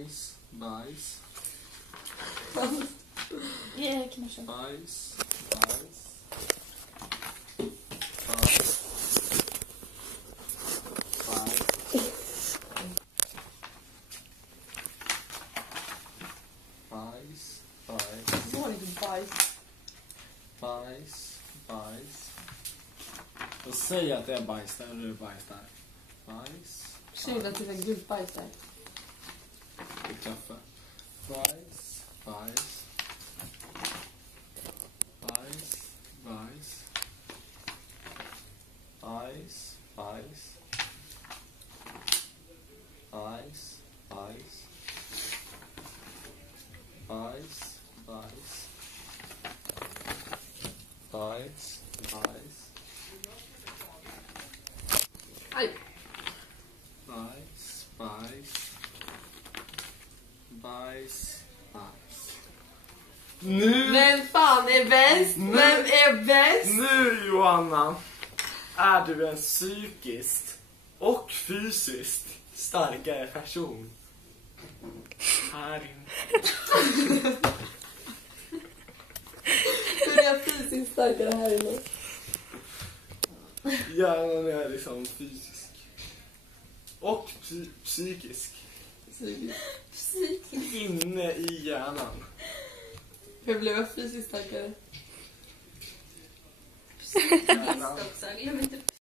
bajs, bajs. Ja, kanske. Bajs, bajs. Bajs. Bajs. Bajs, bajs. Det var inte bajs. Bajs, bajs. Och säg att det är bajs där och det är bajs där. Bajs. Synd att det var gult bajs där. Det är kaffe. Bajs, bajs. Bajs, bajs. Bajs, bajs. Bajs, bajs. Bajs, bajs. Bajs, bajs. Aj. Bajs, bajs. Bajs, bajs. Nu! Vem fan är bäst? Nu. Vem är bäst? Nu Johanna är du en psykiskt och fysiskt starkare person. Här inne. Hur är jag fysiskt starkare här inne? Hjärnan är liksom fysisk. Och psykisk. Psykiskt. Inne i hjärnan. Hur blev jag fysiskt starkare? Hjärnan. Jag vet inte.